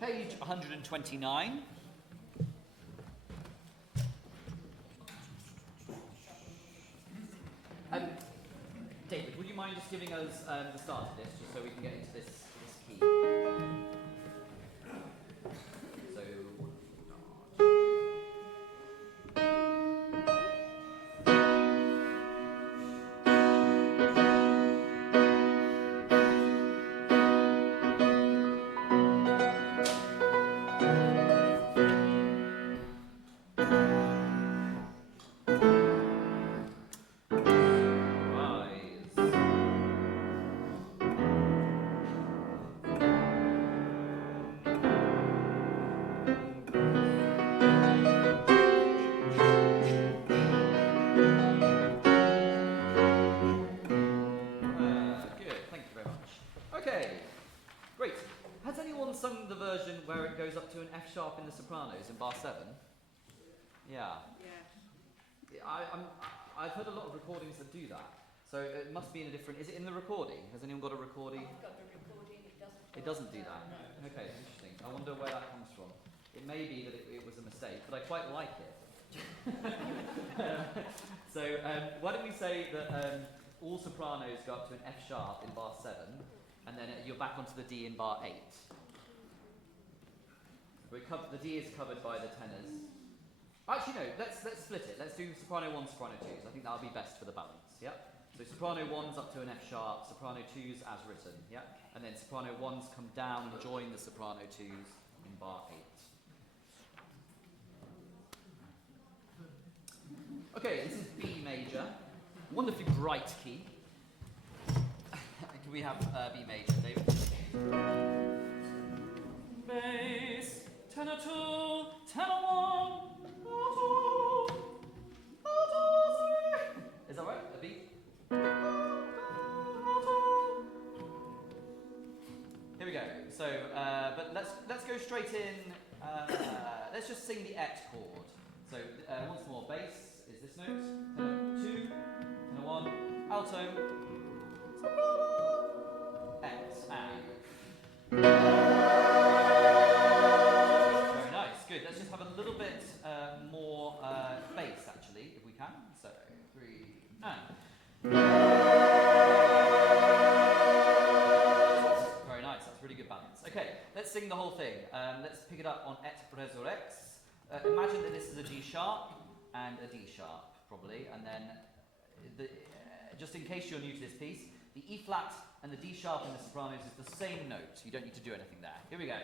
Page 129. David, would you mind just giving us the start of this, just so we can get into this key? So, sung the version where it goes up to an F sharp in the sopranos in bar 7? Yeah. I've heard a lot of recordings that do that. So it must be in a different... Is it in the recording? Has anyone got a recording? I've got the recording. It doesn't do that? No. Okay, interesting. I wonder where that comes from. It may be that it was a mistake, but I quite like it. So why don't we say that all sopranos go up to an F sharp in bar 7, and then you're back onto the D in bar 8. The D is covered by the tenors. Actually, no, let's split it. Let's do soprano 1, soprano 2s. I think that'll be best for the balance, yeah? So soprano 1's up to an F sharp, soprano 2's as written, yeah? And then soprano 1's come down and join the soprano 2's in bar 8. Okay, this is B major. Wonderfully bright key. Can we have B major, David? Bass, tenor 2, tenor 1, alto, alto, 3. Is that right? A B? Here we go. So, but let's go straight in. Let's just sing the Et chord. So once more, bass is this note. Tenor 2, tenor 1, alto, Et, and. Very nice, good. Let's just have a little bit more bass, actually, if we can. So 3 and. Very nice. That's really good balance. Okay, let's sing the whole thing. Let's pick it up on Et presso Rex. Imagine that this is a D sharp and a D sharp, probably, and then just in case you're new to this piece, the E flat and the D sharp in the sopranos is the same note. You don't need to do anything there. Here we go.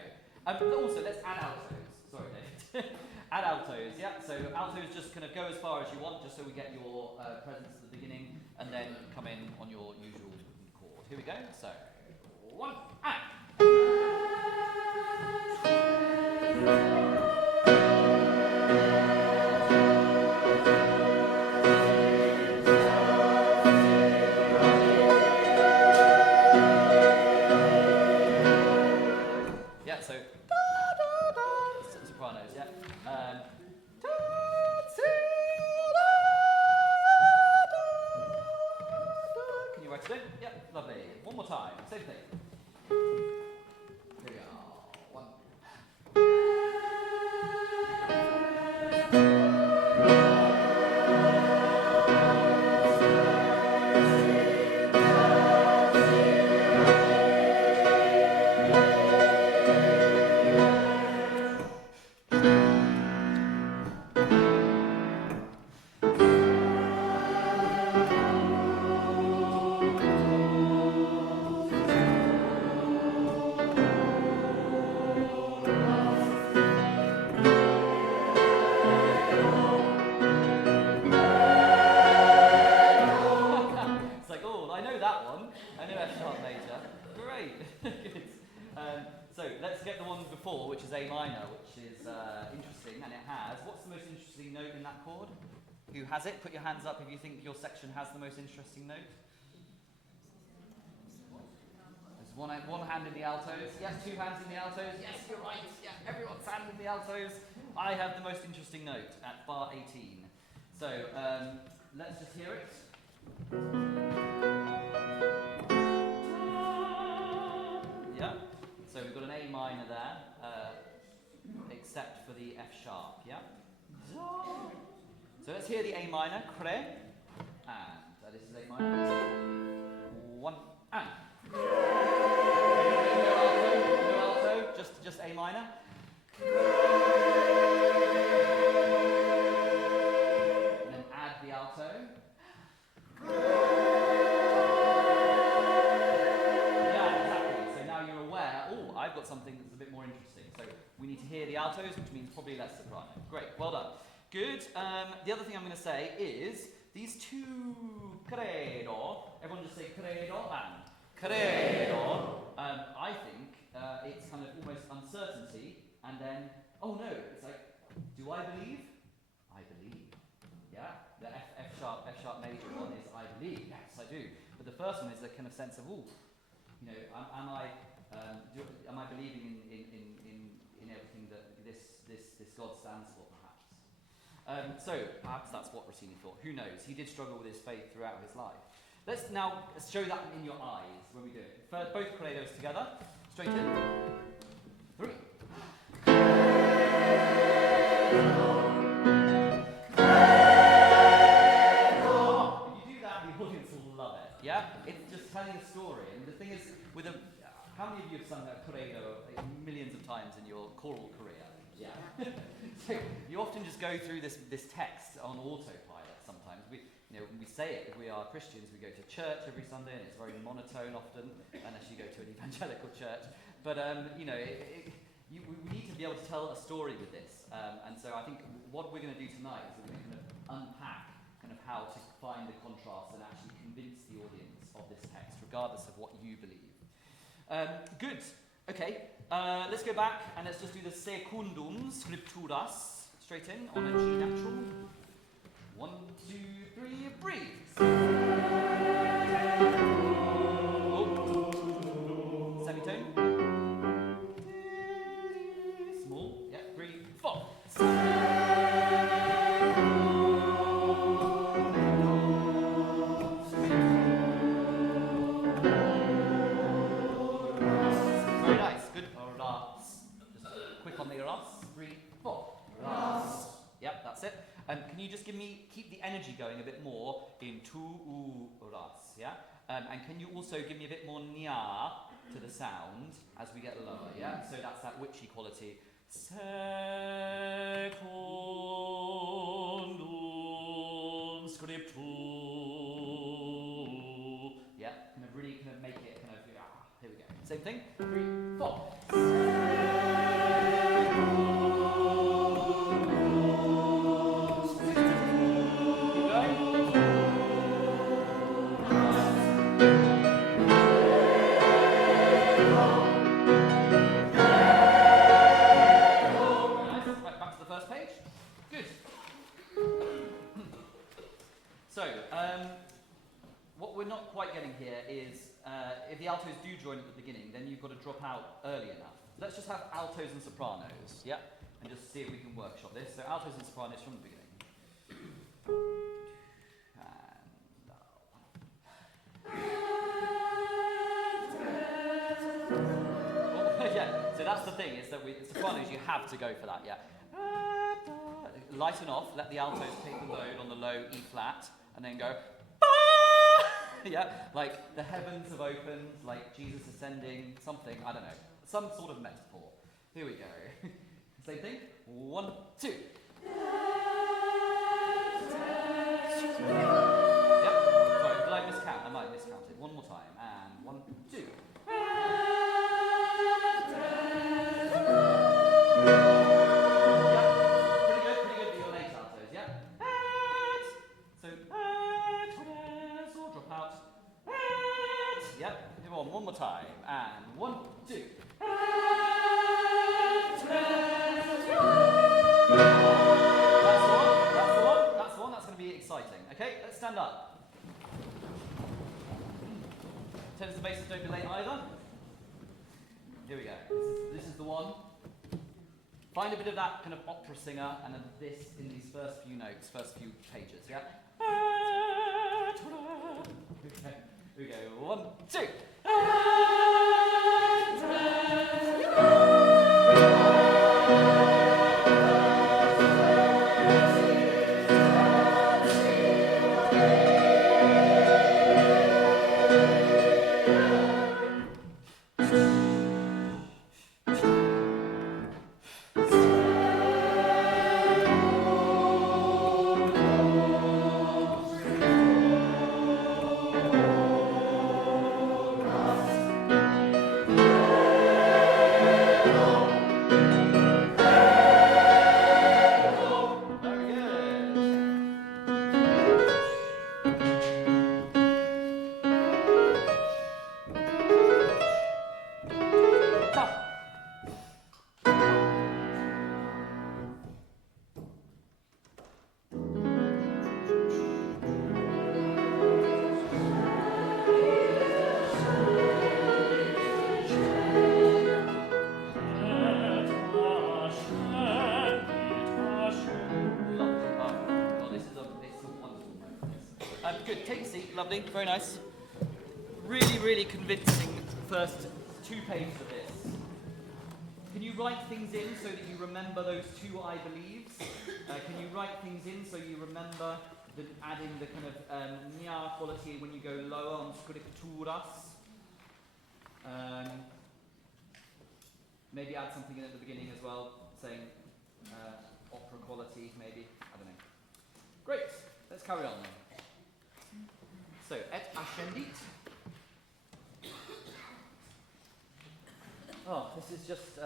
Also, let's add altos. Sorry, Dave. Add altos, yeah. So altos just kind of go as far as you want, just so we get your presence at the beginning, and then come in on your usual chord. Here we go. So 1 and. Who has it? Put your hands up if you think your section has the most interesting note. There's one hand in the altos. Yes, 2 hands in the altos. Yes, you're right. Yeah, everyone's hand in the altos. I have the most interesting note at bar 18. So let's just hear it. Yeah. So we've got an A minor there. except for the F sharp, yeah? So let's hear the A minor, cre, and this is A minor. 1, and. No alto, just A minor. And then add the alto. Yeah, exactly. So now you're aware, oh, I've got something that's a bit more interesting. So we need to hear the altos, which means probably less soprano. Great, well done. Good. The other thing I'm going to say is these two credo. Everyone just say credo and credo. I think it's kind of almost uncertainty, and then oh no, it's like, do I believe? I believe. Yeah. The F sharp major one is I believe. Yes, I do. But the first one is a kind of sense of am I believing in everything that this God stands for? So perhaps that's what Rossini thought. Who knows? He did struggle with his faith throughout his life. Let's now show that in your eyes when we do it. First, both credos together. Straight in. 3. Oh, if you do that, the audience will love it. Yeah? It's just telling a story. And the thing is, how many of you have sung a credo millions of times in your choral career? Yeah. So you often just go through this text on autopilot sometimes. We say it, if we are Christians, we go to church every Sunday and it's very monotone often, unless you go to an evangelical church. But, we need to be able to tell a story with this. And so I think what we're going to do tonight is we're going to kind of unpack kind of how to find the contrast and actually convince the audience of this text, regardless of what you believe. Good. Okay, let's go back and let's just do the secundum scripturas straight in on a G natural. 1, 2, 3, breathe. Oh. Semitone. Small. Yeah, 3, 4. Very nice. Good. Ras. Just quick on the ras. 3, 4. Ras. Yep, that's it. Can you just keep the energy going a bit more in tu, ras, yeah? And can you also give me a bit more nya to the sound as we get lower, yeah? So that's that witchy quality. Secundum scriptu. Yeah, kind of really kind of make it kind of, here we go. Same thing. 3, 4. What we're not quite getting here is if the altos do join at the beginning, then you've got to drop out early enough. Let's just have altos and sopranos, yeah? And just see if we can workshop this. So altos and sopranos from the beginning. Yeah, so that's the thing, is that sopranos, you have to go for that, yeah? Lighten off, let the altos take the load on the low E flat, and then go, yeah, like the heavens have opened, like Jesus ascending, something, I don't know, some sort of metaphor. Here we go. Same thing. 1, 2. Yep, sorry, did I miscount? I might have miscounted. One more time, and 1, 2. One more time, and 1, 2. That's the one, that's going to be exciting. Okay, let's stand up. Tenors and basses don't be late either. Here we go, this is the one. Find a bit of that kind of opera singer, and then this in these first few notes, first few pages, yeah? Okay, here we go, 1, 2. good. Take a seat. Lovely. Very nice. Really, really convincing first 2 pages of this. Can you write things in so that you remember those 2 I believes? Can you write things in so you remember adding the kind of nya quality when you go lower on scripturas? Maybe add something in at the beginning as well, saying opera quality, maybe. I don't know. Great. Let's carry on then. So, et ascendit. Oh, this is just,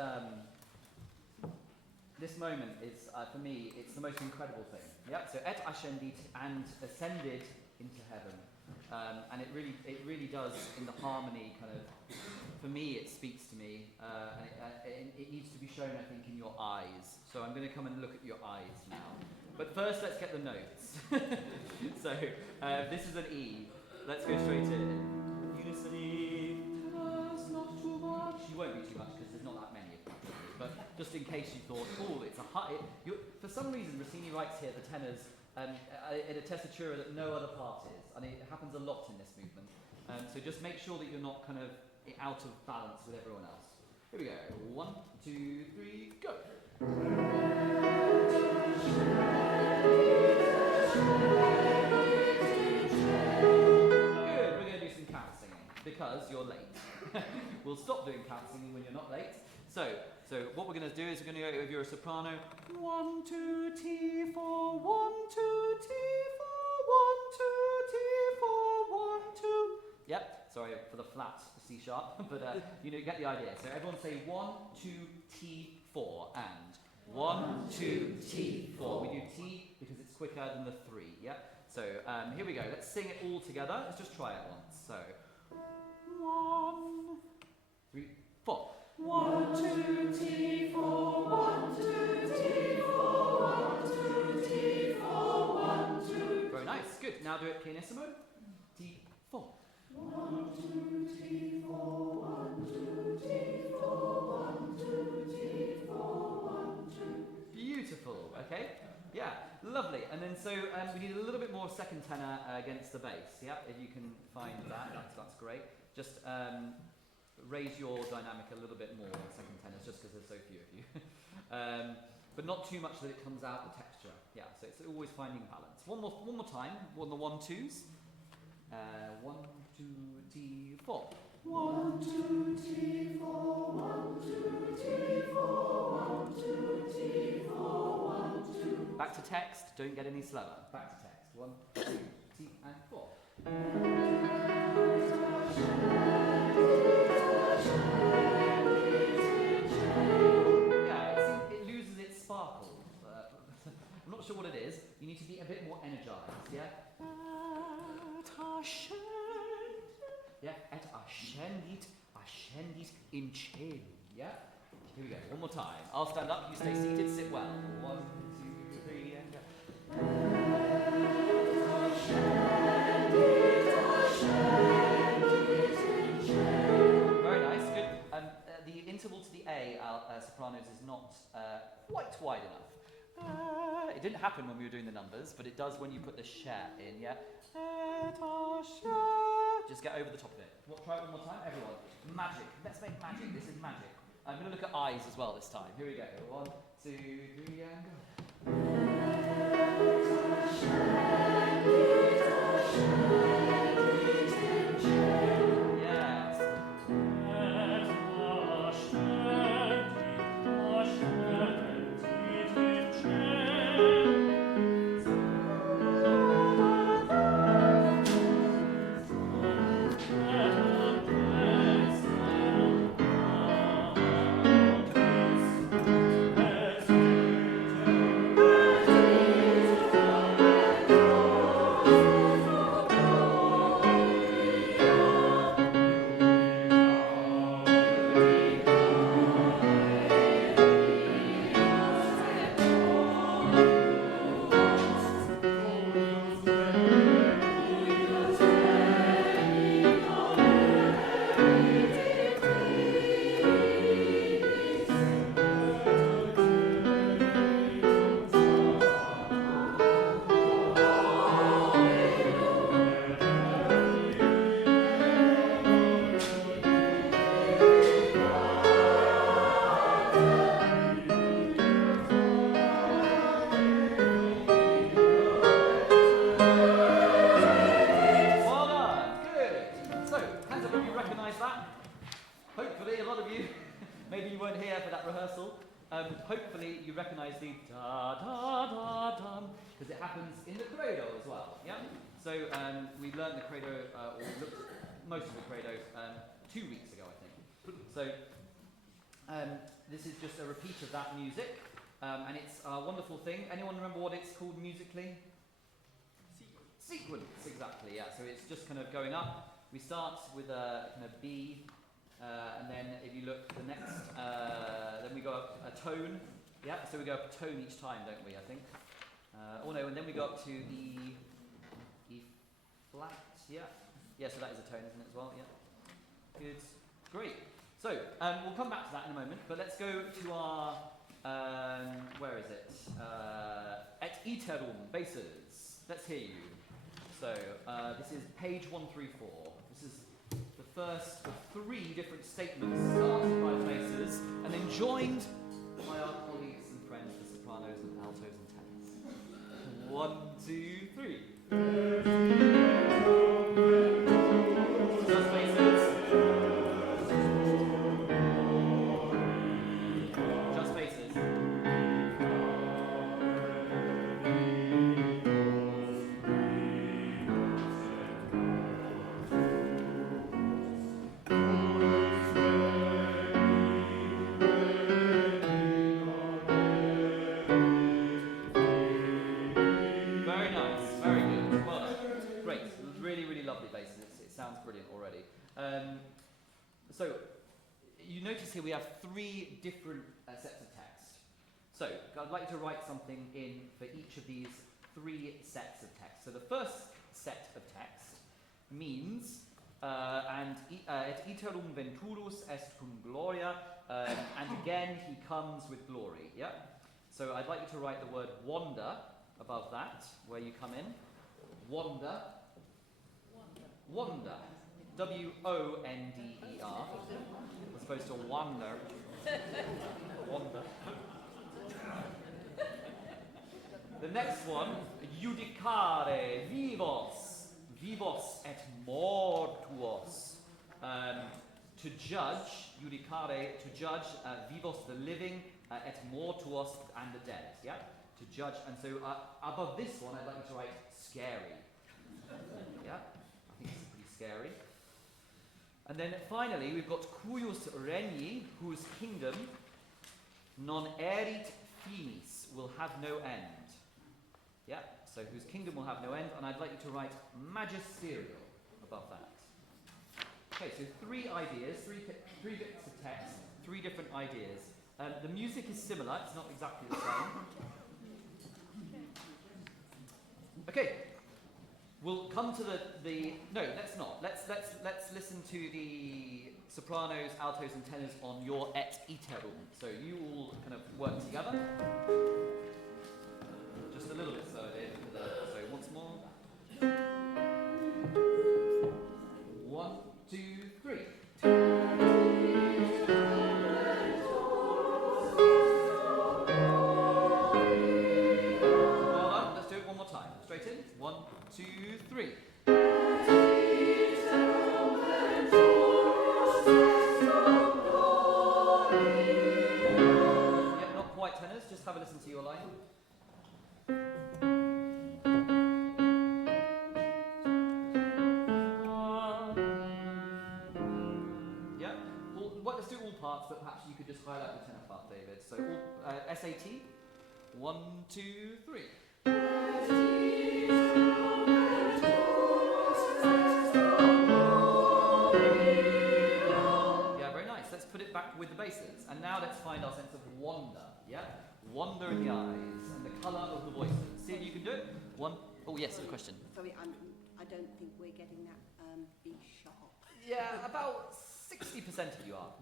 this moment is, for me, it's the most incredible thing. Yeah, so et ascendit, and ascended into heaven. And it really does, in the harmony, kind of, for me, it speaks to me, and it needs to be shown, I think, in your eyes. So I'm going to come and look at your eyes now. But first, let's get the notes. So, this is an E. Let's go straight in. Unison E. Not too much. You won't be too much because there's not that many of them. But just in case you thought, oh, it's a high. For some reason, Rossini writes here the tenors in a tessitura that no other part is, and it happens a lot in this movement. So just make sure that you're not kind of out of balance with everyone else. Here we go. 1, 2, 3, go. Good. We're going to do some count singing because you're late. We'll stop doing count singing when you're not late. So what we're going to do is we're going to go, if you're a soprano, 1, 2, T, 4, 1, 2, T, 4, 1, 2, T, 4, 1, 2. Yep, sorry for the flat C sharp, but you know, get the idea. So everyone say 1, 2, T, 4, and 1, 2, T, 4. We do T because it's quicker than the 3, yeah? So here we go, let's sing it all together. Let's just try it once. So 1, 3, 4. 1, 2, T, 4, 1, 2, T, 4, 1, 2, T, 4, 1, 2. Very nice, good. Now do it pianissimo. T, 4. 1, 2, T, 4, 1, 2, T, 4, 1, 2, T, 4, 1, 2. Beautiful, okay? Yeah, lovely. And then so we need a little bit more second tenor against the bass, yeah? If you can find that, that's great. Just raise your dynamic a little bit more on second tenors, just because there's so few of you. But not too much that it comes out the texture. Yeah, so it's always finding balance. One more time, on the 1, 2s. 1, 2, T, 4. 1, 2, T, 4, 1, 2, T, 4, 1, 2, T, 4, 1, 2. Back to text, don't get any slower. Back to text. 1, 2, T, and 4. Yeah, it loses its sparkle. I'm not sure what it is. You need to be a bit more energized, yeah? Yeah, et ascendit in cielo, yeah? Here we go, one more time. I'll stand up, you stay seated, sit well. 1, 2, 3, and go. Very nice, good. The interval to the A, sopranos, is not quite wide enough. It didn't happen when we were doing the numbers, but it does when you put the share in, yeah? Just get over the top of it. Try it one more time, everyone. Magic. Let's make magic. This is magic. I'm going to look at eyes as well this time. Here we go. 1, 2, 3, and go. Yes. maybe you weren't here for that rehearsal. Hopefully you recognise the da-da-da-dum, because it happens in the credo as well, yeah? So we learned the credo, or looked most of the credo 2 weeks ago, I think. So this is just a repeat of that music, and it's a wonderful thing. Anyone remember what it's called musically? Sequence, exactly, yeah. So it's just kind of going up. We start with a kind of B, and then if you look the next, then we go up a tone. Yeah, so we go up a tone each time, don't we, I think? Oh no, and then we go up to E flat, yeah. Yeah, so that is a tone, isn't it, as well? Yeah. Good. Great. So, we'll come back to that in a moment, but let's go to our, where is it? Et iterum basses. Let's hear you. So, this is page 134. This is the first of 3 different statements started by the basses, and then joined by our colleagues and friends, the sopranos and altos and tenors. 1, 2, 3. Just basses. Just basses. Very nice, very good. Well done. Great, really, really lovely basses. It sounds brilliant already. So, you notice here we have 3 different sets of text. So, I'd like to write something in for each of these 3 sets of text. So the first set of text means, et iterum venturus est cum gloria, and again he comes with glory. Yeah? So I'd like you to write the word wander above that, where you come in. Wander. Wander. W-O-N-D-E-R. As opposed to wander. Wander. The next one, judicare vivos. Vivos et mortuos. To judge, judicare, to judge vivos, the living, et mortuos, and the dead. Yeah? To judge, and so above this one, I'd like you to write scary. Yeah? I think it's pretty scary. And then finally, we've got cuius regni, whose kingdom non erit finis, will have no end. Yeah, so whose kingdom will have no end, and I'd like you to write magisterial above that. Okay, so 3 ideas, 3 bits of text, 3 different ideas. The music is similar, it's not exactly the same. Okay. We'll come to the no, let's not. Let's listen to the sopranos, altos, and tenors on your et iterum. So you all kind of work together. Just a little bit slower, David. So once more. 1, 2, 3. Well done. Let's do it one more time. Straight in. 1, 2, 3. Yeah, not quite tenors, just have a listen to your line. Yeah, well, let's do all parts, but perhaps you could just highlight the tenor part, David. So, SAT. 1, 2, 3. Yeah, very nice. Let's put it back with the basses. And now let's find our sense of wonder. Yeah? Wonder in the eyes and the colour of the voices. See if you can do it. 1. Oh, yes, a question. Sorry, I don't think we're getting that B sharp. Yeah, about 60% of you are.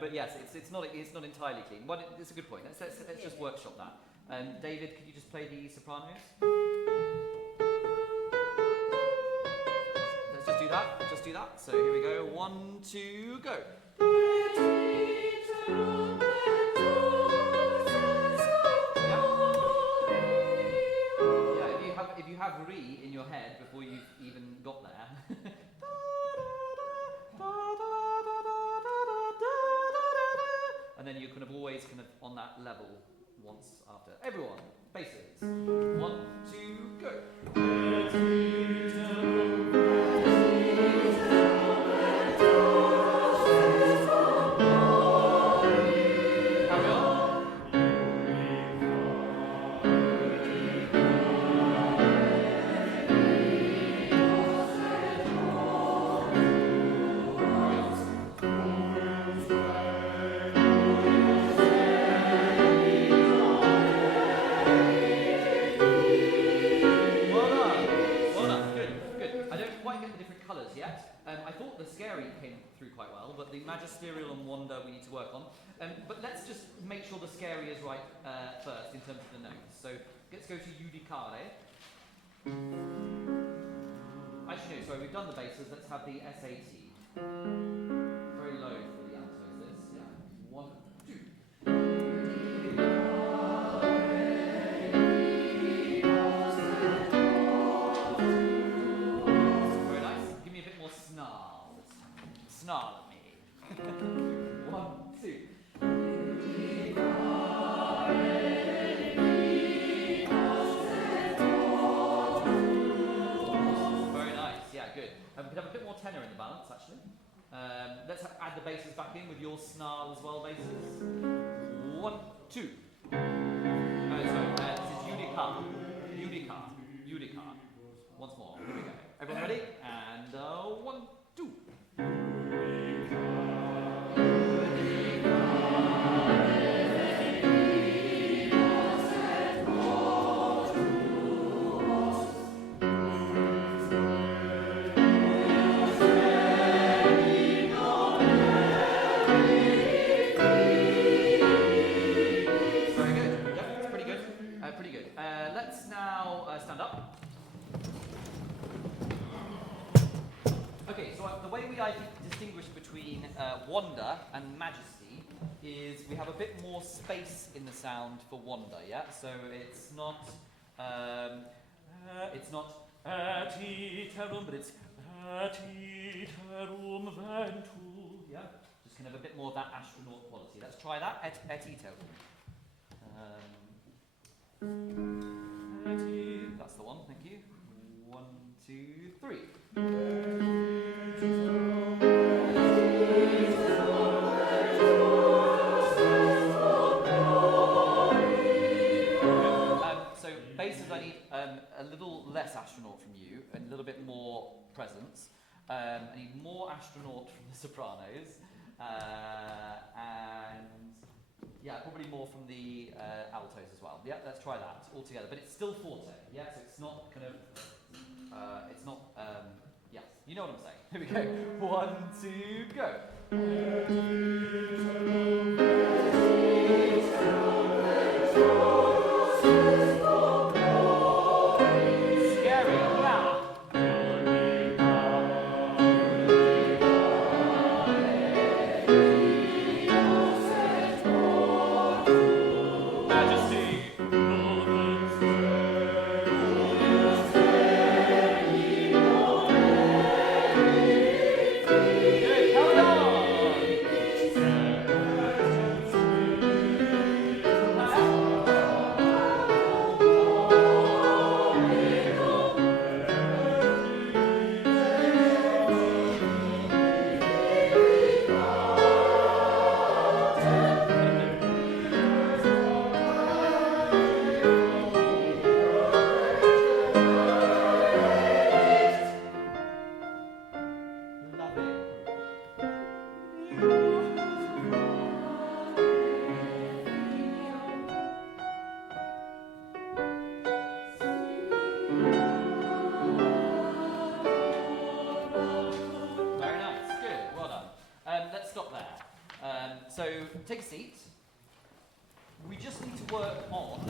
But yes, it's not entirely clean. Well, it's a good point. Let's just workshop that. David, could you just play the sopranos? Let's just do that. Just do that. So here we go. 1, 2, go. Yeah, if you have re in your head before you've even got there. always kind of on that level once after. Everyone, basses. 1, 2, go. I thought the scary came through quite well, but the magisterial and wonder we need to work on. But let's just make sure the scary is right first in terms of the notes. So let's go to judicare. Actually, no, sorry, we've done the basses. Let's have the SAT. Very low for the altos, this. Yeah. 1, 2. Snarl at me. 1, 2. Very nice, yeah, good. We could have a bit more tenor in the balance, actually. Let's add the basses back in with your snarl as well, basses. 1, 2. Sorry, this is judicar. Judicar. Once more. Here we go. Everyone ready? And 1, 2. Let's now stand up. Okay, so the way I distinguish between wonder and majesty is we have a bit more space in the sound for wonder, yeah? So it's not etiterum, but it's etiterum ventul, yeah? Just kind of a bit more of that astronaut quality. Let's try that, etiterum. That's the one, thank you. 1, 2, 3. So basses, I need a little less astronaut from you, and a little bit more presence. I need more astronaut from the sopranos, and yeah, probably more from the altos as well. Yeah, let's try that all together. But it's still forte. Yeah, so it's not kind of, yeah, you know what I'm saying. Here we go. 1, 2, go. Scary, yeah. So take a seat. We just need to work on.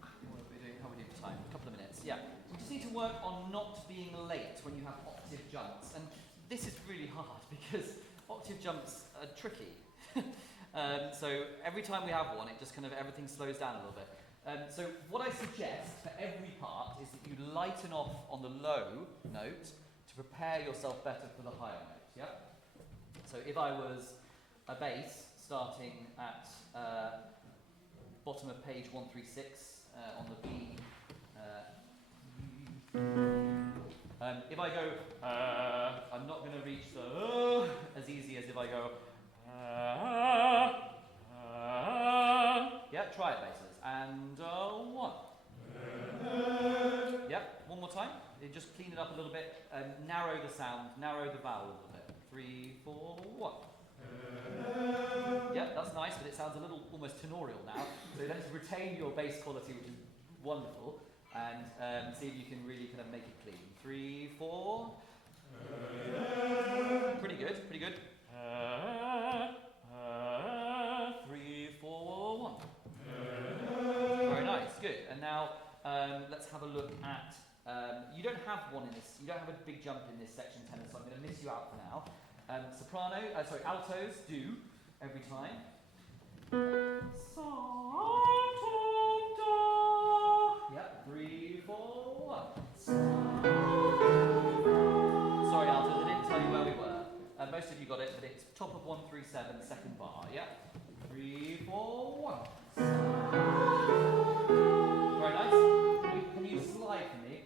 How are we doing for time? A couple of minutes. Yeah. We just need to work on not being late when you have octave jumps, and this is really hard because octave jumps are tricky. So every time we have one, it just kind of everything slows down a little bit. So what I suggest for every part is that you lighten off on the low note to prepare yourself better for the higher note. Yeah. So So if I was a bass starting at bottom of page 136 on the B, if I go, I'm not going to reach the as easy as if I go. Yeah, try it, basses. And 1. Yep, one more time. Just clean it up a little bit. Narrow the sound, narrow the vowel a little bit. 3, 4, 1. Yep, that's nice, but it sounds a little almost tenorial now. So let's retain your bass quality, which is wonderful, and see if you can really kind of make it clean. 3, 4. Pretty good, pretty good. 3, 4, 1. Very nice, good. And now let's have a look at. You don't have one in this. You don't have a big jump in this section tenor, so I'm going to miss you out for now. Altos do every time. Yep, 3, 4, 1. Sorry, altos, I didn't tell you where we were. Most of you got it, but it's top of 137, second bar. Yep, 3, 4, 1. Very nice. Can you slide for me?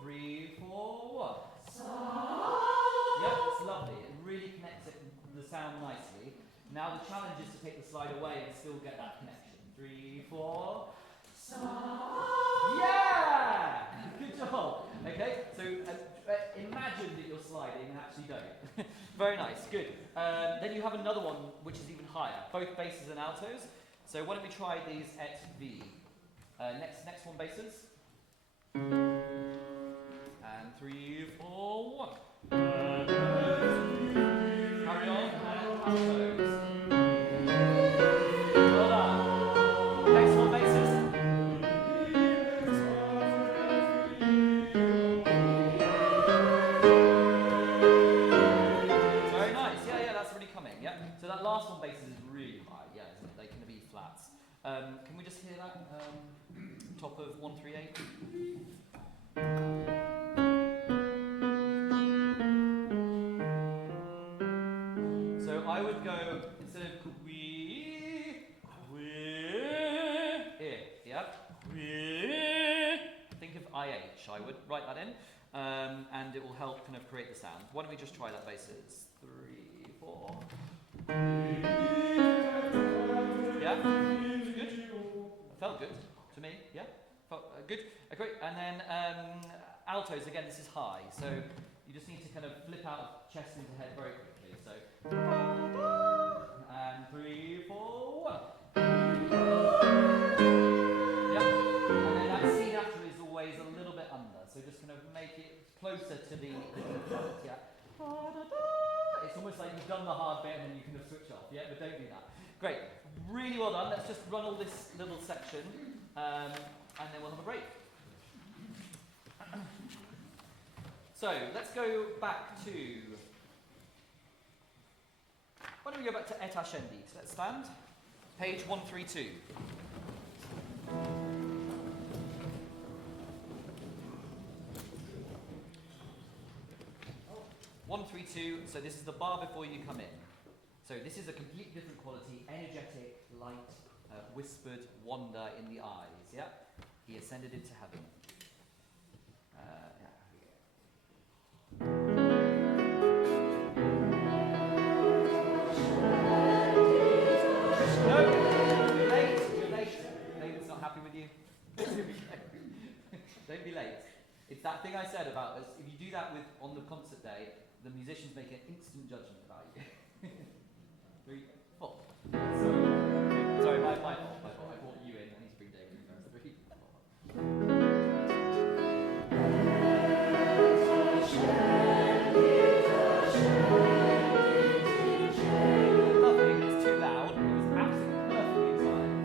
3, 4, 1. Yep, it's lovely. It really connects the sound nicely. Now the challenge is to take the slide away and still get that connection. 3, 4. Yeah! Good job. Okay, so imagine that you're sliding and actually don't. Very nice, good. Then you have another one which is even higher, both basses and altos. So why don't we try these at V? Next one, basses. And 3, 4, 1. Carry on, and altos. Well done. Next one, basses. Very nice. Yeah, that's really coming. Yeah. So that last one, basses, is really high. Yeah, isn't it? They can be flats. Can we just hear that? Top of 138. So I would go instead of here, yeah. Think of IH. I would write that in, and it will help kind of create the sound. Why don't we just try that basses? 3, 4. Yeah, good. Felt good to me. Yeah, felt good. Great. And then altos again. This is high, so you just need to kind of flip out of chest into head very quickly. So and 3, 4, 1. Yeah. And then that C natural is always a little bit under, so just kind of make it closer to the front. Yeah. It's almost like you've done the hard bit and then you kind of switch off. Yeah, but don't do that. Great. Really well done. Let's just run all this little section, and then we'll have a break. So let's go back to. Why don't we go back to Et Ascendi? Let's stand. Page 132. So this is the bar before you come in. So this is a completely different quality, energetic, light, whispered wonder in the eyes. Yeah, he ascended into heaven. No, you're late. You're late. David's not happy with you. Don't be late. It's that thing I said about us. If you do that on the concert day, the musicians make an instant judgment about you. 3, 4. Sorry, my fault. I brought you in. I need to bring David in first. 3, 4. Lovely. It's too loud. It was absolutely perfectly timed.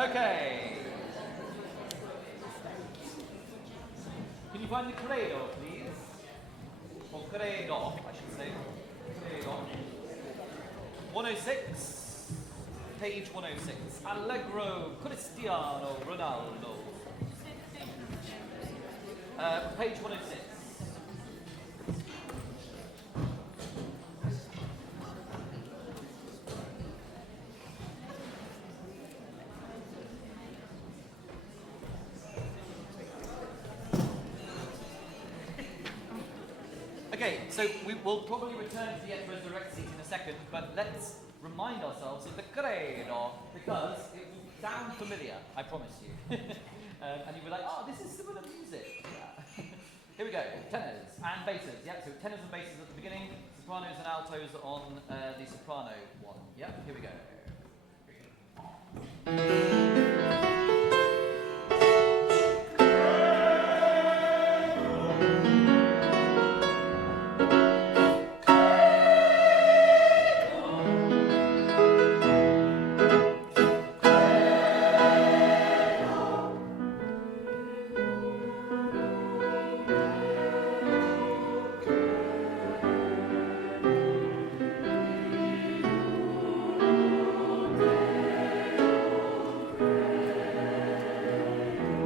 Okay. Can you find the credo, please? Or credo, I should say. Credo. 106. Page 106. Allegro Cristiano Ronaldo. Page 106. Okay, so we will probably return to the Et Resurrexit in a second, but let's remind ourselves of the credo, because it will sound familiar, I promise you. And you'll be like, oh, this is similar music. Yeah. Here we go, tenors and basses. Yeah, so tenors and basses at the beginning, sopranos and altos on the soprano one. Yeah, here we go.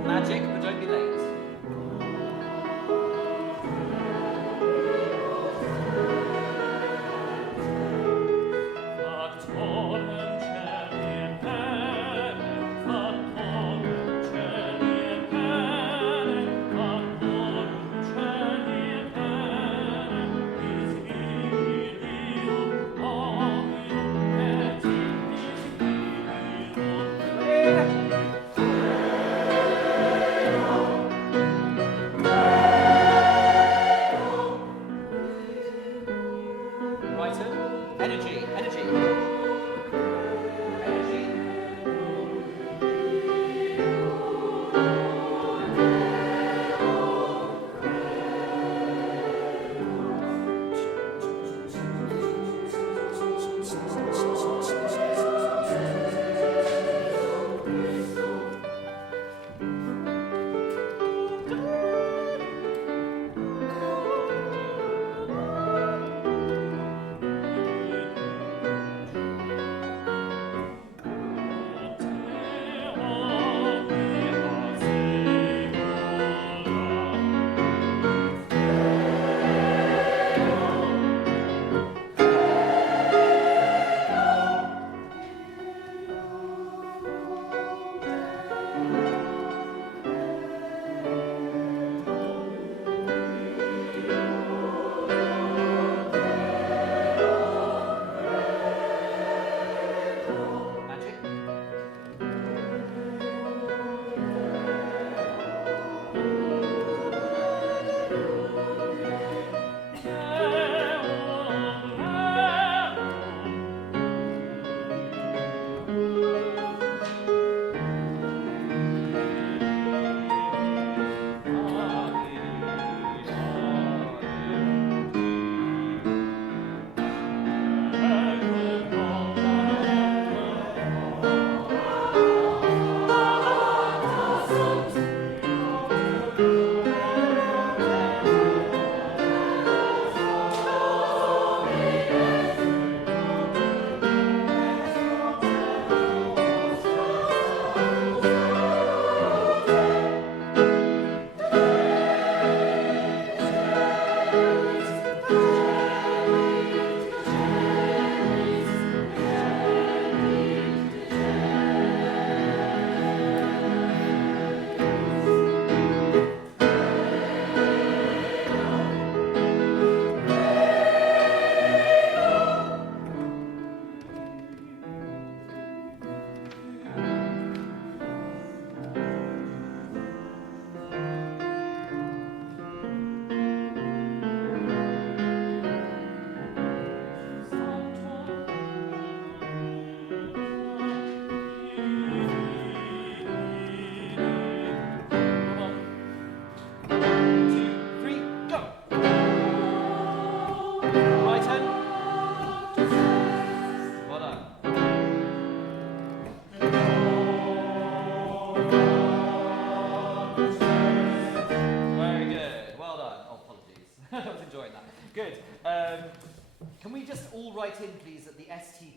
Magic, but don't be late.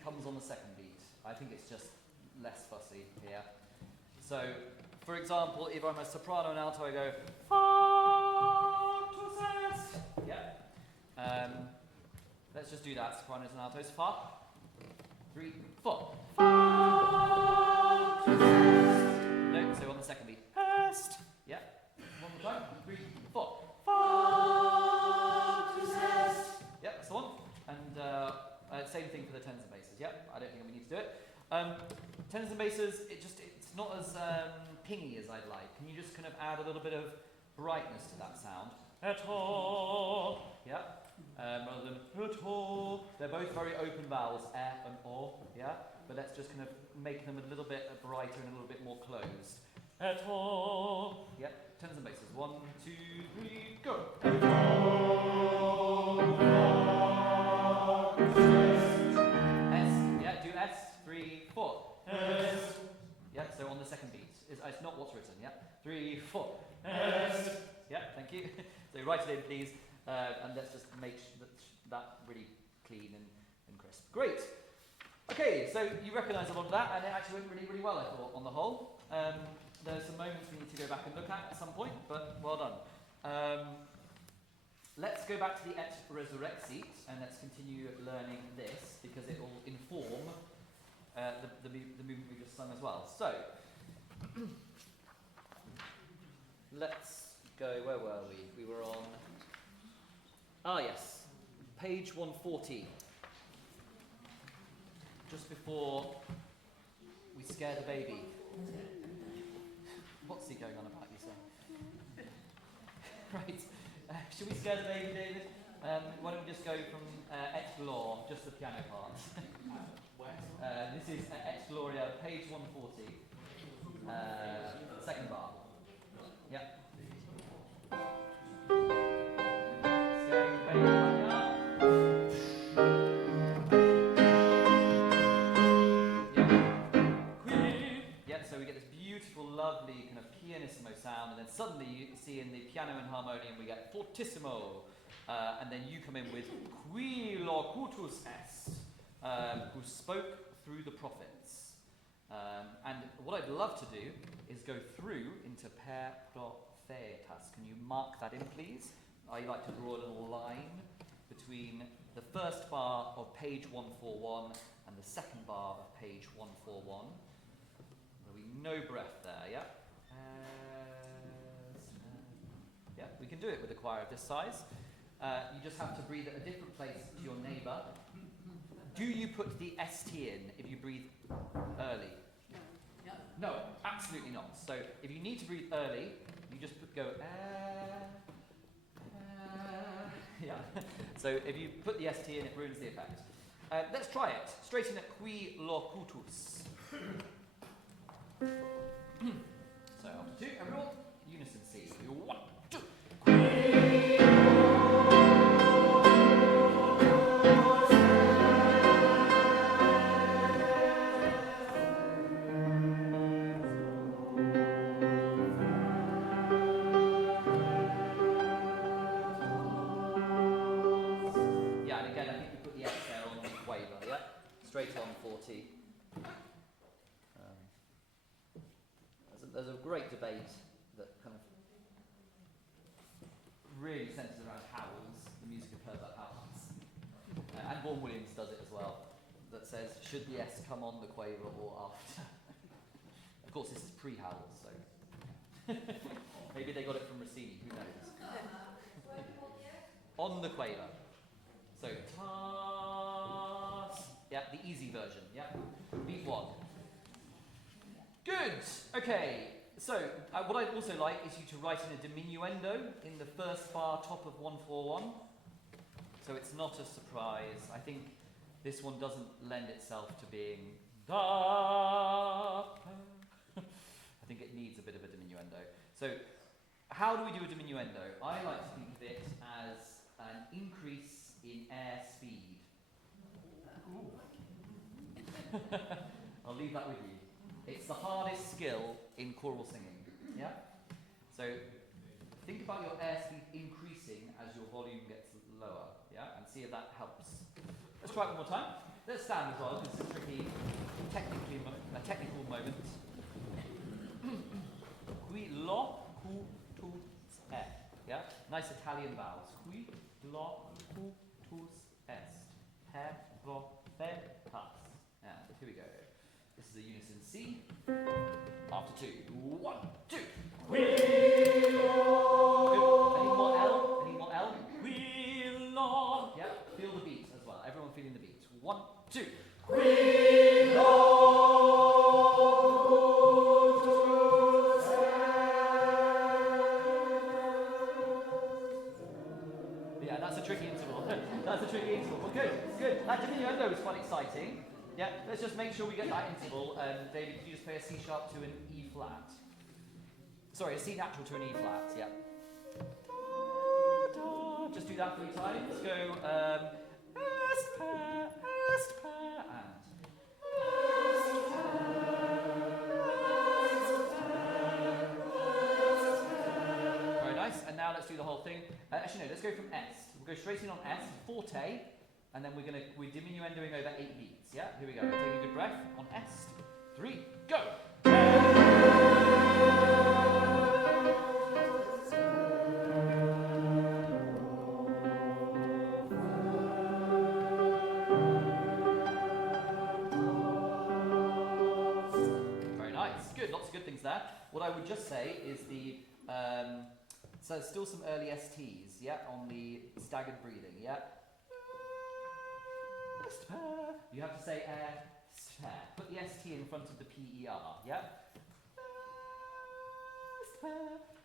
comes on the second beat. I think it's just less fussy here. So, for example, if I'm a soprano and alto, I go fa to ses. Yeah. Let's just do that. Sopranos and altos. Fa, 3, 4. Fa to ses. No, so on the second beat. Est. Yeah. One more time. 3, 4. Fa to ses. Yeah, that's the one. And same thing for the tenors and basses. Yeah, I don't think we need to do it. Tenors and basses, it's not as pingy as I'd like. Can you just kind of add a little bit of brightness to that sound? Et all. Yeah. Rather than et all. They're both very open vowels, e and o. Yeah. But let's just kind of make them a little bit brighter and a little bit more closed. Et all. Yeah. Tenors and basses. 1, 2, 3, go. Et all. S. Yeah. Do S. 3, 4. S. Yeah. So on the second beat. It's not what's written. Yeah. 3, 4. S. Yeah. Thank you. So write it in, please. And let's just make that really clean and crisp. Great. Okay, so you recognise a lot of that, and it actually went really, really well, I thought, on the whole. There's some moments we need to go back and look at some point, but well done. Let's go back to the et resurrexit, and let's continue learning this, because it will inform the movement we just sung as well. So, let's go, where were we? We were on... Ah, yes. Page 140. Just before we scare the baby. What's he going on about, you say? Right. Should we scare the baby, David? Why don't we just go from et glor, just the piano part. This is et gloria, page 140. Second bar. Yeah. So we get this beautiful, lovely kind of pianissimo sound, and then suddenly you see in the piano and harmonium we get fortissimo, and then you come in with qui locutus est, who spoke through the prophets. And what I'd love to do is go through into per prophetas. Can you mark that in, please? I like to draw a little line between the first bar of page 141 and the second bar of page 141. There'll be no breath there, yeah? Yeah, we can do it with a choir of this size. You just have to breathe at a different place to your neighbour. Do you put the ST in if you breathe early? No, absolutely not. So if you need to breathe early, you just go yeah. So if you put the ST in, it ruins the effect. Let's try it. Straight in at qui locutus. So after 2, everyone, unison C. 1, 2. Yeah, and again, I think we put the S there on the quaver, yeah? Straight on 40. There's a great debate that kind of really centres around howls, the music of Herbert Howells. And Vaughan Williams does it as well, that says, should the S come on the quaver or after? Of course, this is pre-Howells, so maybe they got it from Rossini, who knows? On the quaver. So, tas, yeah, the easy version, yeah? Beat 1. Good. Okay. So what I'd also like is you to write in a diminuendo in the first bar, top of 141. So it's not a surprise. I think this one doesn't lend itself to being da. I think it needs a bit of a diminuendo. So how do we do a diminuendo? I like to think of it as an increase in air speed. I'll leave that with you. It's the hardest skill in choral singing, yeah? So think about your airspeed increasing as your volume gets lower, yeah? And see if that helps. Let's try it one more time. Let's stand as well, because it's a tricky, technical moment. Qui, lo, cu, tu, e. Yeah? Nice Italian vowels. Qui, lo, cu, tus, est. He, ro, fe, tas. And here we go. This is a unison C. After 2. 1, 2. Qui, lo. Good. Any more L? Any more L? Qui, lo. Yeah, feel the beat as well. Everyone feeling the beat. 1, 2. Qui, lo. Yeah, that's a tricky interval. That's a tricky interval. Well, good, good. That diminuendo is quite exciting. Yeah, let's just make sure we get that interval. David, could you just play a C sharp to an E flat? Sorry, a C natural to an E flat. Yeah. Just do that 3 times. Go. Very nice. And now let's do the whole thing. Actually, no. Let's go from est. We'll go straight in on est, forte, and then we're diminuendoing over 8 beats. Yeah. Here we go. Take a good breath on est. 3, go. There. What I would just say is so still some early STs, yeah, on the staggered breathing, yeah. You have to say put the ST in front of the PER, yeah.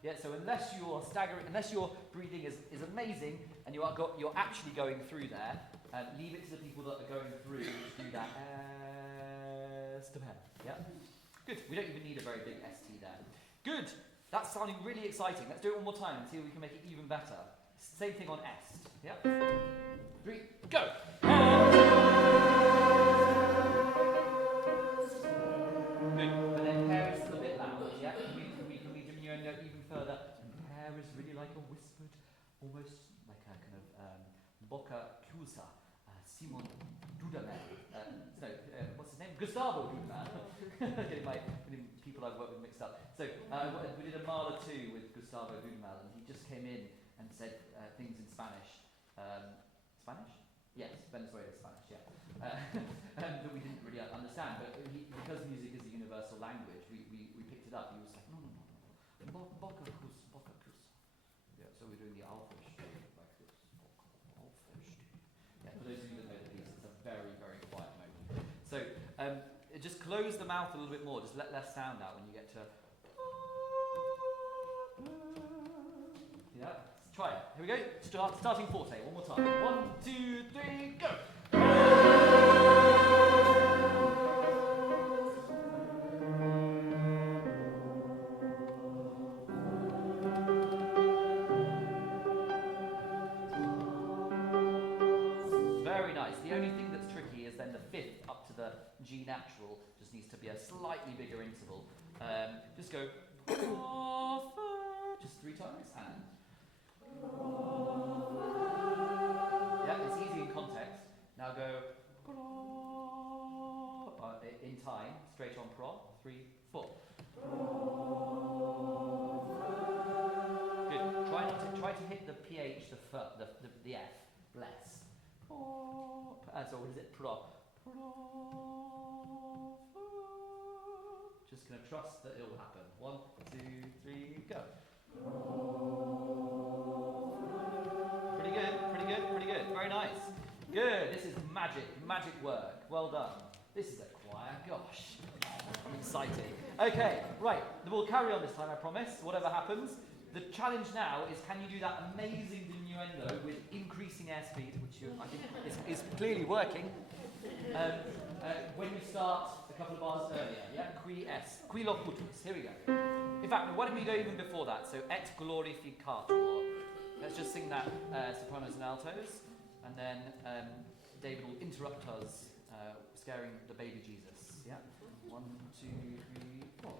Yeah, so unless you're staggering, unless your breathing is amazing and you're actually going through there, leave it to the people that are going through to do that. Yeah. Good. We don't even need a very big ST there. Good. That's sounding really exciting. Let's do it one more time and see if we can make it even better. Same thing on est. Yeah. 3, go. Good. And then hair is still a bit loud. Yeah. Can we diminuendo even further? And hair is really like a whispered, almost like a kind of bocca chiusa. Simon Dudamel. No, what's his name? Gustavo Dudamel. Getting people I've worked with mixed up. So we did a Mahler 2 with Gustavo Dudamel, and he just came in and said things in Spanish. Spanish? Yes, Venezuelan Spanish, yeah. That we didn't really understand, but because music is a universal language, we picked it up. He was like, no. Boca cus. Yeah, so we're doing the Alfish like this. Yeah, for those of you that know the piece, it's a very, very quiet moment. So, just close the mouth a little bit more, just let less sound out when you get to... Yeah, let's try it. Here we go, starting forte, one more time. 1, 2, 3, go! Very nice. The only thing that's tricky is then the 5th up to the G natural just needs to be a slightly bigger interval. Just go just 3 times and yeah, it's easy in context. Now go in time, straight on pro. 3, 4. Good. Try to hit the PH, the F less. So what is it? Pro. Just going to trust that it will happen. 1, 2, 3, go. Pretty good. Very nice. Good. This is magic work. Well done. This is a choir. Gosh, I'm excited. Okay, right. We'll carry on this time, I promise. Whatever happens. The challenge now is, can you do that amazing diminuendo with increasing airspeed, which I think is clearly working, when you start a couple of bars earlier, yeah? Qui est, qui locutus, here we go. In fact, why don't we go even before that? So, et glorificator. Let's just sing that sopranos and altos, and then David will interrupt us, scaring the baby Jesus, yeah? 1, 2, 3, 4.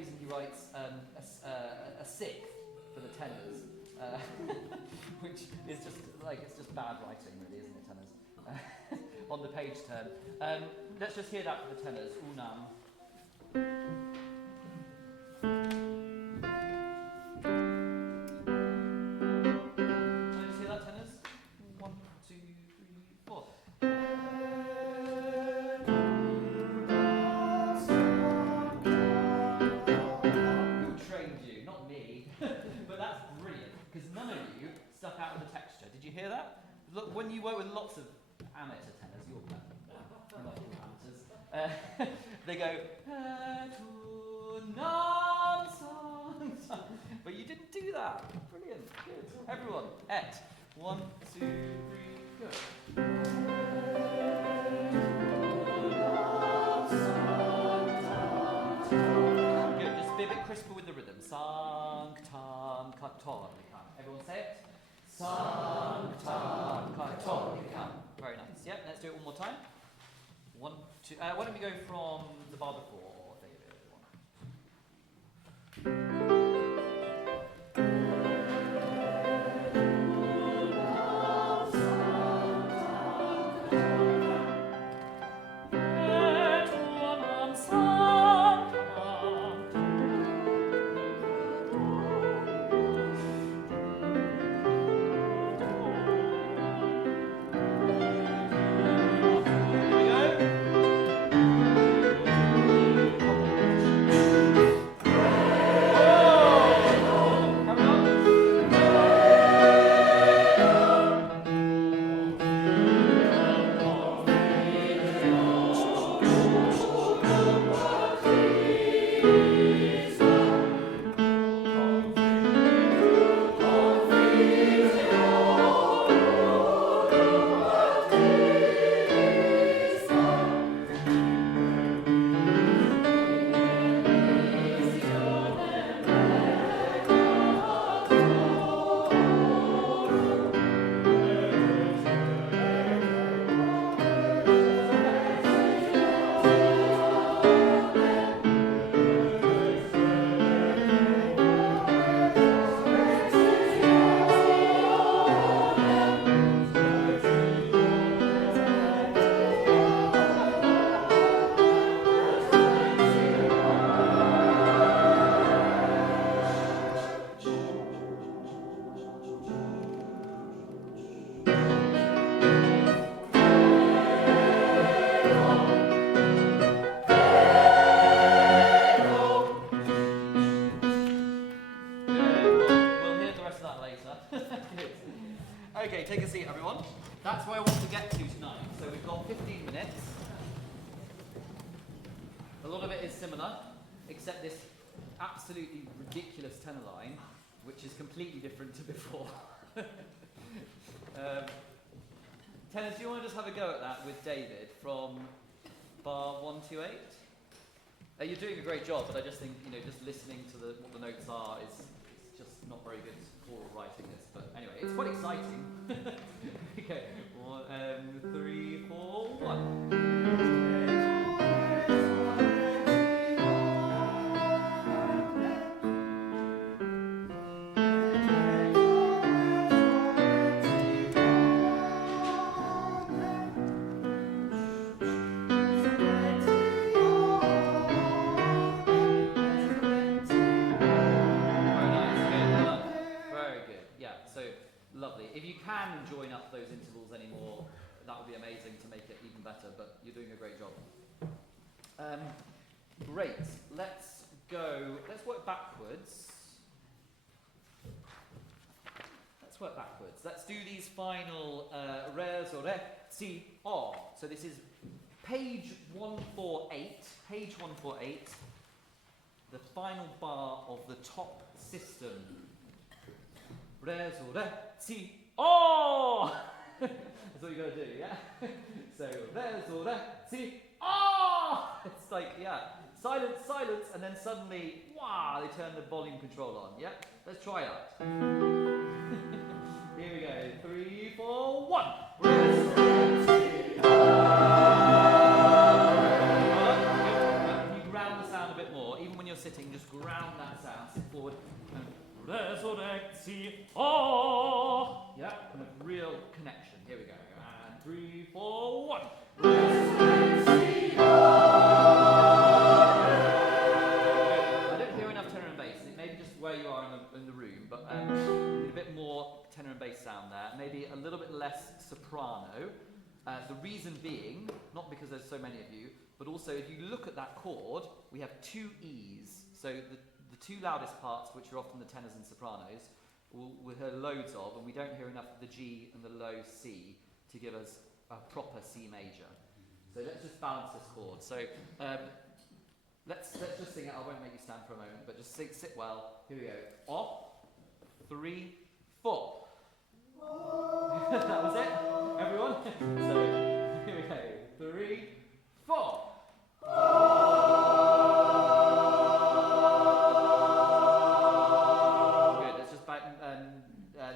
reason he writes a sixth for the tenors, which is just like, it's just bad writing really, isn't it, tenors? On the page turn. Let's just hear that for the tenors. Unam. Can I just hear that, tenors? 1, 2, 3, 4. Who trained you? Not me. But that's brilliant, because none of you stuck out with the texture. Did you hear that? Look, when you work with lots of amateur tenors, you're not all amateurs. They go, but you didn't do that. Brilliant, good. Everyone, et. 1, 2, 3, go. Good, just be a bit crisper with the rhythm. Sanctam Catholicam. Everyone say it. Sanctam Catholicam. Very nice. Yeah, let's do it one more time. 1, 2. Why don't we go from the bar before, David? 1. Okay, take a seat, everyone. That's where I want to get to tonight. So we've got 15 minutes. A lot of it is similar, except this absolutely ridiculous tenor line, which is completely different to before. Tenors, do you want to just have a go at that with David from bar 128? You're doing a great job, but I just think, just listening to what the notes are is just not very good for writing this. But anyway, it's quite exciting. Okay, 3, 4, 1. If you can join up those intervals anymore, that would be amazing to make it even better, but you're doing a great job. Great, let's work backwards. Let's do these final re, so re, si, o. So this is page 148, the final bar of the top system. Re, so re, si, oh! That's what you got to do, yeah? So, re, so, re, si, oh! It's like, yeah, silence, silence, and then suddenly, wow, they turn the volume control on, yeah? Let's try that. Here we go, 3, 4, 1. Re, so, re, si, oh! Can you ground the sound a bit more? Even when you're sitting, just connection. Here we go. And 3, 4, 1. I don't hear enough tenor and bass. It may be just where you are in the room, but a bit more tenor and bass sound there. Maybe a little bit less soprano. The reason being, not because there's so many of you, but also if you look at that chord, we have 2 E's. So the 2 loudest parts, which are often the tenors and sopranos, we'll hear loads of, and we don't hear enough of the G and the low C to give us a proper C major. So let's just balance this chord. So let's just sing it. I won't make you stand for a moment, but just sit well. Here we go. Off, 3, 4. That was it, everyone. So here we go. 3, 4. Good. Let's just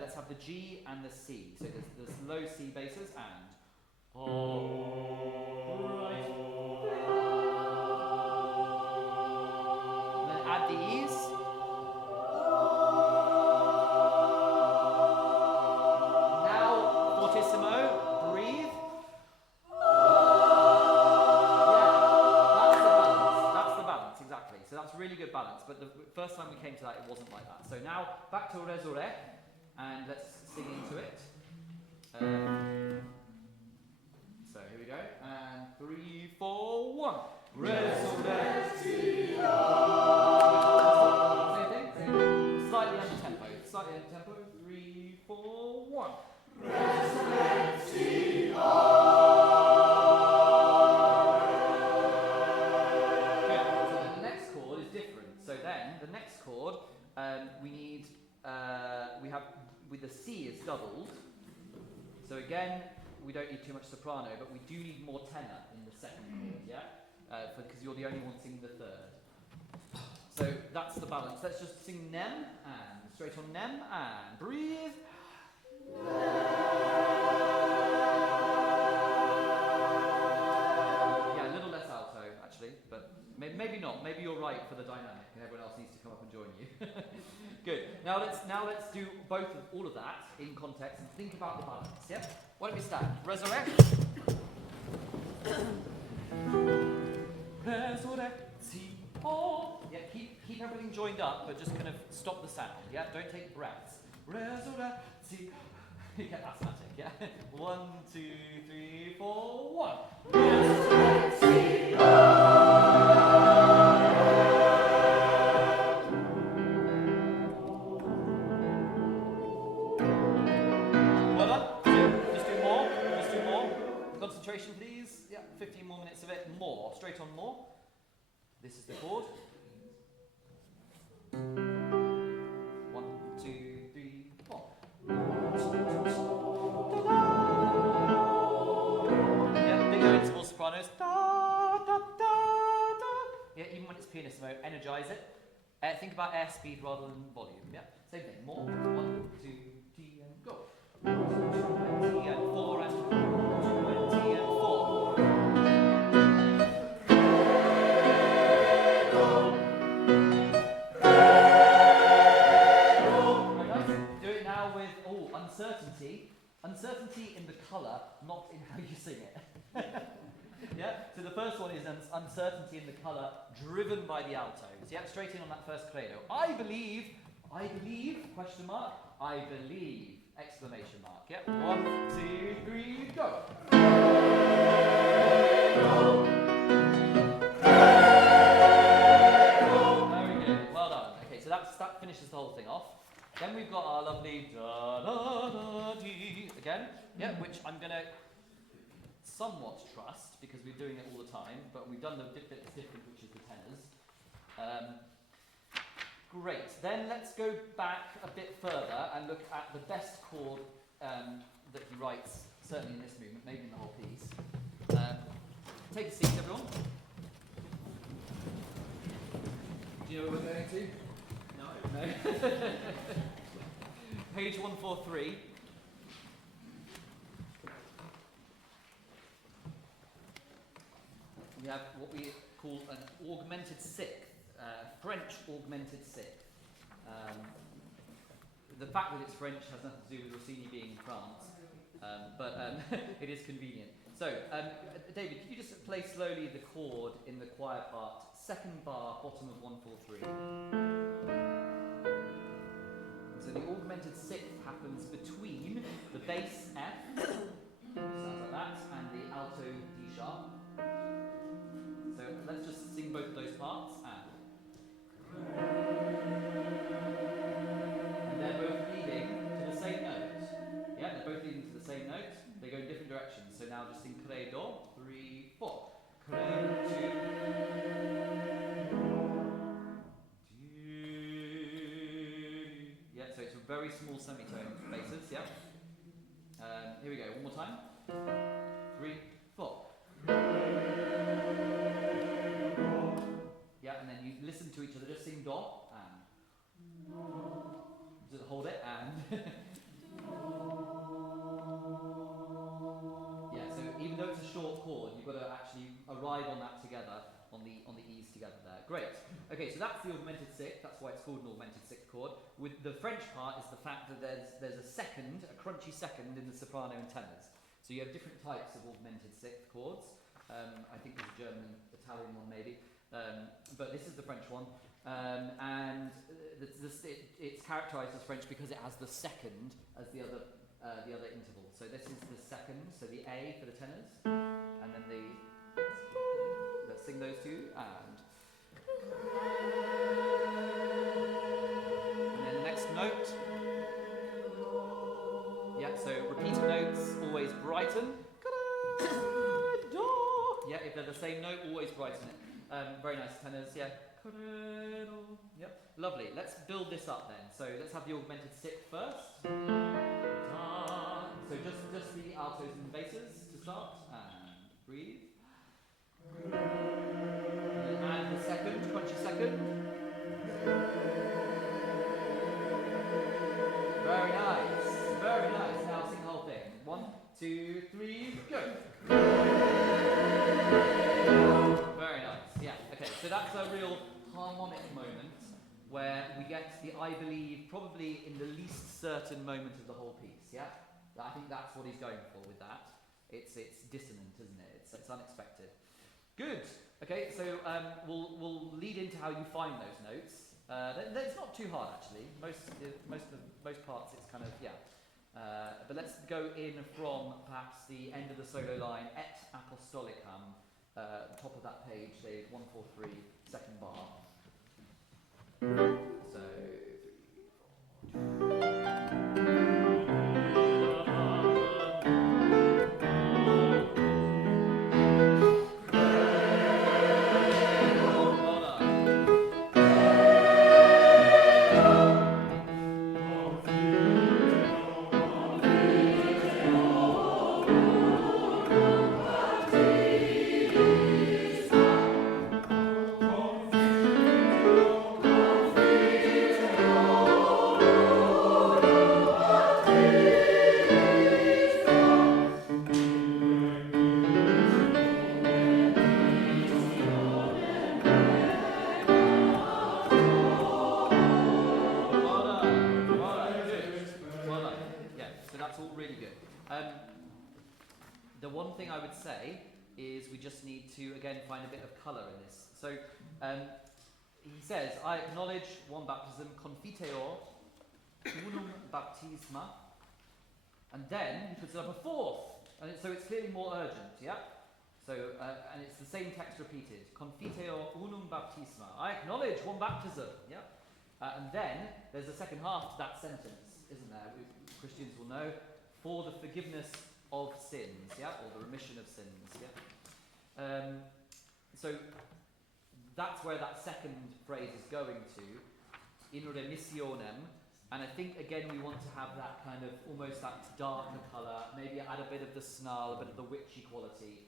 let's have the G and the C. So there's low C basses and. And then add the E's. Breathe. That's the balance, exactly. So that's really good balance. But the first time we came to that, it wasn't like that. So now back to Resore, and let's sing into it. So here we go. And 3, 4, 1. Resore. Same thing. Slightly under tempo. 3, 4, 1. Good. So the next chord is different. So then the next chord, we need with the C is doubled. So again, we don't need too much soprano, but we do need more tenor in the second chord, yeah, because you're the only one singing the third. So that's the balance. Let's just sing nem and straight on nem and breathe. Yeah, a little less alto actually, but maybe not. Maybe you're right for the dynamic, and everyone else needs to come up and join you. Good. Now let's do all of that in context and think about the balance. Yeah. Why don't we stand? Resurrect. Resurrect. Yeah. Keep everything joined up, but just kind of stop the sound. Yeah. Don't take breaths. Resurrect. You get asthmatic, yeah? 1, 2, 3, 4, 1. Well done. Just do more. Concentration, please. Yeah, 15 more minutes of it. More. Straight on more. This is the chord. 1, 2, 3, 4. Yeah, bigger interval sopranos. Da, da, da, da. Yeah, even when it's pianissimo, energize it. Think about airspeed rather than volume. Yeah, same thing. More. 1, 2, 3, and go. 2, 20 and 4 and 20 and 4. Uncertainty in the colour, not in how you sing it. Yeah? So the first one is uncertainty in the colour driven by the altos. Yeah? Straight in on that first credo. I believe, question mark, I believe, exclamation mark. Yeah? 1, 2, 3, go. Very good. Well done. Okay, so that finishes the whole thing off. Then we've got our lovely da-da-da-dee again, yeah, which I'm going to somewhat trust because we're doing it all the time, but we've done the bit that's different, which is the tenors. Great. Then let's go back a bit further and look at the best chord that he writes, certainly in this movement, maybe in the whole piece. Take a seat, everyone. Do you know where we're going to? No. Page 143. We have what we call an augmented sixth, French augmented sixth. The fact that it's French has nothing to do with Rossini being in France. It is convenient. So, David, could you just play slowly the chord in the choir part, second bar, bottom of 143. And so the augmented sixth happens between the bass F, sounds like that, and the alto D sharp. So let's just sing both of those parts. And they're both leading to the same note. Yeah, they're both leading to the same note. They go in different directions. So now just sing credo, 3, 4. Credo, 2. Yeah, so it's a very small semitone basses, yeah. Here we go, one more time. 3, 4. Yeah, and then you listen to each other, just sing do, and just hold it, and yeah, so even though it's a short chord, you've got to actually arrive on that together, on the E's together there. Great. Okay, so that's the augmented sixth, that's why it's called an augmented sixth chord. With the French part is the fact that there's a second, a crunchy second in the soprano and tenors. So you have different types of augmented sixth chords. I think there's a German, Italian one maybe. But this is the French one, and it's characterised as French because it has the second as the other interval. So this is the second, so the A for the tenors, and then let's sing those two, and then the next note. Yeah, so repeating notes always brighten. Yeah, if they're the same note, always brighten it. Very nice tenors, yeah. Yep, lovely. Let's build this up then. So let's have the augmented sixth first. So just the altos and basses to start, and breathe. And add the second, crunchy second. Very nice, very nice. Now sing the whole thing. 1, 2, 3, go. Very nice, yeah. Okay, so that's a real harmonic moment where we get the, I believe, probably in the least certain moment of the whole piece, yeah? I think that's what he's going for with that. It's dissonant, isn't it? It's unexpected. Good. Okay, so we'll lead into how you find those notes. It's not too hard actually. Most parts it's kind of but let's go in from perhaps the end of the solo line, et apostolicam, top of that page, say 143, second bar. So 3, 4. The one thing I would say is we just need to, again, find a bit of colour in this. So he says, I acknowledge one baptism, confiteor, unum baptisma, and then he puts it up a fourth. And so it's clearly more urgent, yeah? So, and it's the same text repeated, confiteor unum baptisma. I acknowledge one baptism, yeah? And then there's a second half to that sentence, isn't there? Christians will know, for the forgiveness of sins, yeah, or the remission of sins, yeah. So that's where that second phrase is going to, in remissionem, and I think again we want to have that kind of almost that darker colour, maybe add a bit of the snarl, a bit of the witchy quality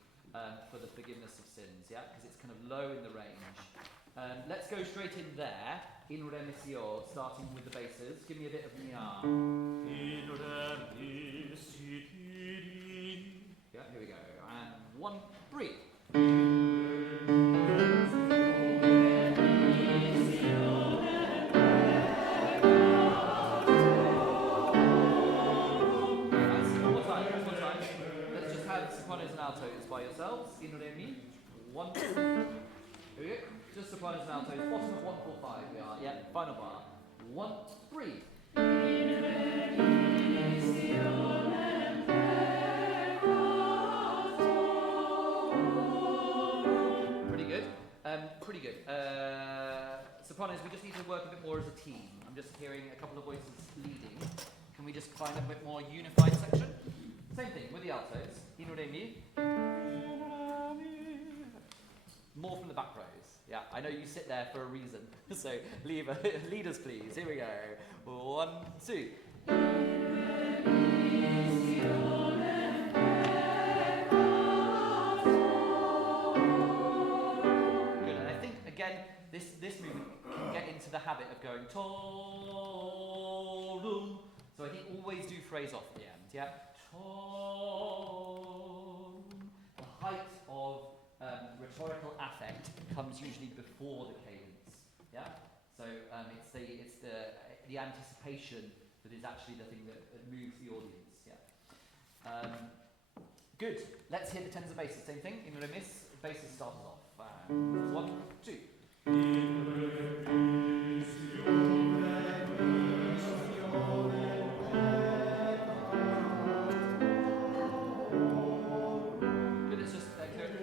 for the forgiveness of sins, yeah, because it's kind of low in the range. Let's go straight in there, in remission, starting with the basses. Give me a bit of nia. In remission. Yeah, here we go. And 1, breathe. One more time. sopranos and altos by yourselves. In re mi. 1, 2. Here we go. Just sopranos and altos. Bottom of 1, 4, 5. We are. Yeah. Final bar. 1, 3. Pretty good. Pretty good. Sopranos, we just need to work a bit more as a team. I'm just hearing a couple of voices leading. Can we just find a bit more unified section? Same thing with the altos. In re mi. More from the back rows. Yeah, I know you sit there for a reason. So lead us, please. Here we go. 1, 2. Good. And I think again, this movement can get into the habit of going to-dum. So I think always do phrase off at the end. Yeah. To-dum. The height of rhetorical affect comes usually before the cadence. Yeah. So it's the anticipation that is actually the thing that moves the audience. Yeah. Good. Let's hear the tenors and basses. Same thing. In re mis. Basses start us off. 1, 2. Good. It's just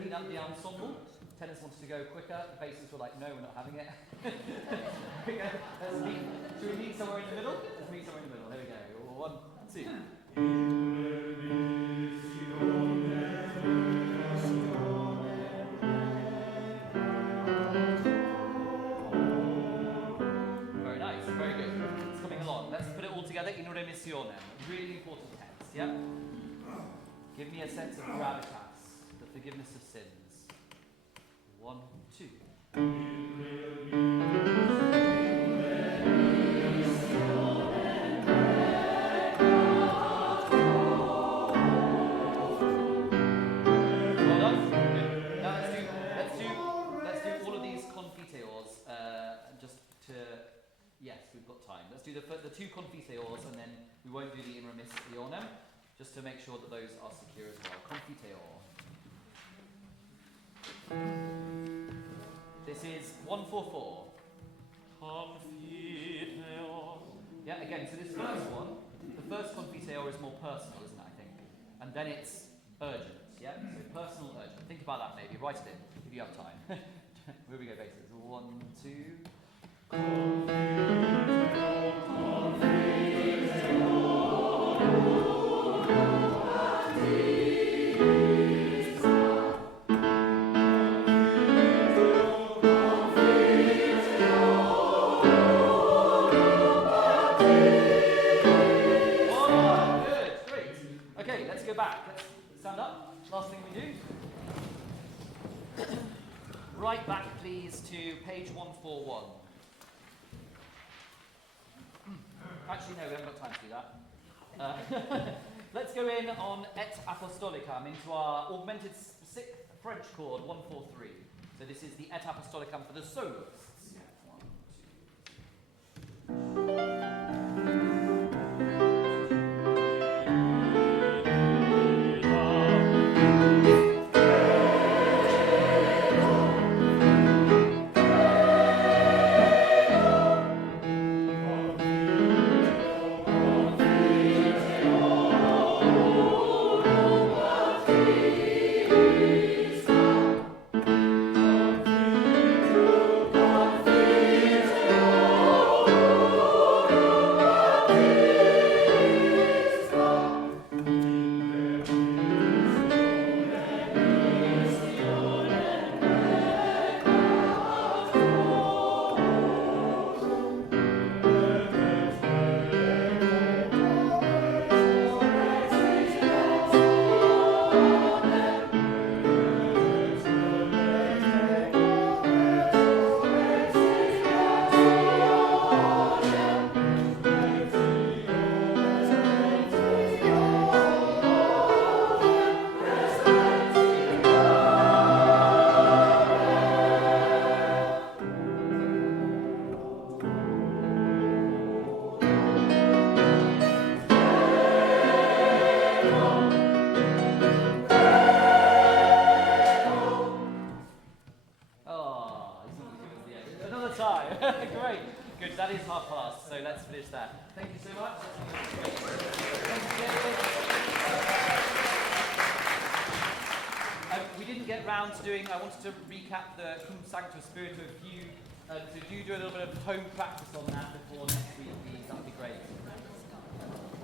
clean up the ensemble. Tenors wanted to go quicker. The basses were like, no, we're not having it. Here we go. Should we meet somewhere in the middle? Let's meet somewhere in the middle. Here we go. 1, 2. Very nice. Very good. It's coming along. Let's put it all together. In re missione. Really important text. Yeah? Give me a sense of gravitas, the forgiveness of sins. 1, 2. Well done. Good. Now let's do all of these confiteors just to. Yes, we've got time. Let's do the 2 confiteors and then we won't do the in remissione, just to make sure that those are secure as well. Confiteor. This is 144. Confiteor. Yeah, again, so this first one, the first confiteor is more personal, isn't it, I think? And then it's urgent, yeah? So personal, urgent. Think about that maybe, write it in, if you have time. Here we go, basses. 1, 2. Right back, please, to page 141. Actually, no, we haven't got time to do that. Let's go in on et apostolicam into our augmented 6th French chord, 143. So this is the et apostolicam for the soloists. 1, 2. the time. Great. Good. That is half past. So let's finish that. Thank you so much. We didn't get round to doing. I wanted to recap the Cum Sancto Spiritu with you. So do a little bit of home practice on that before next week, please. That would be great.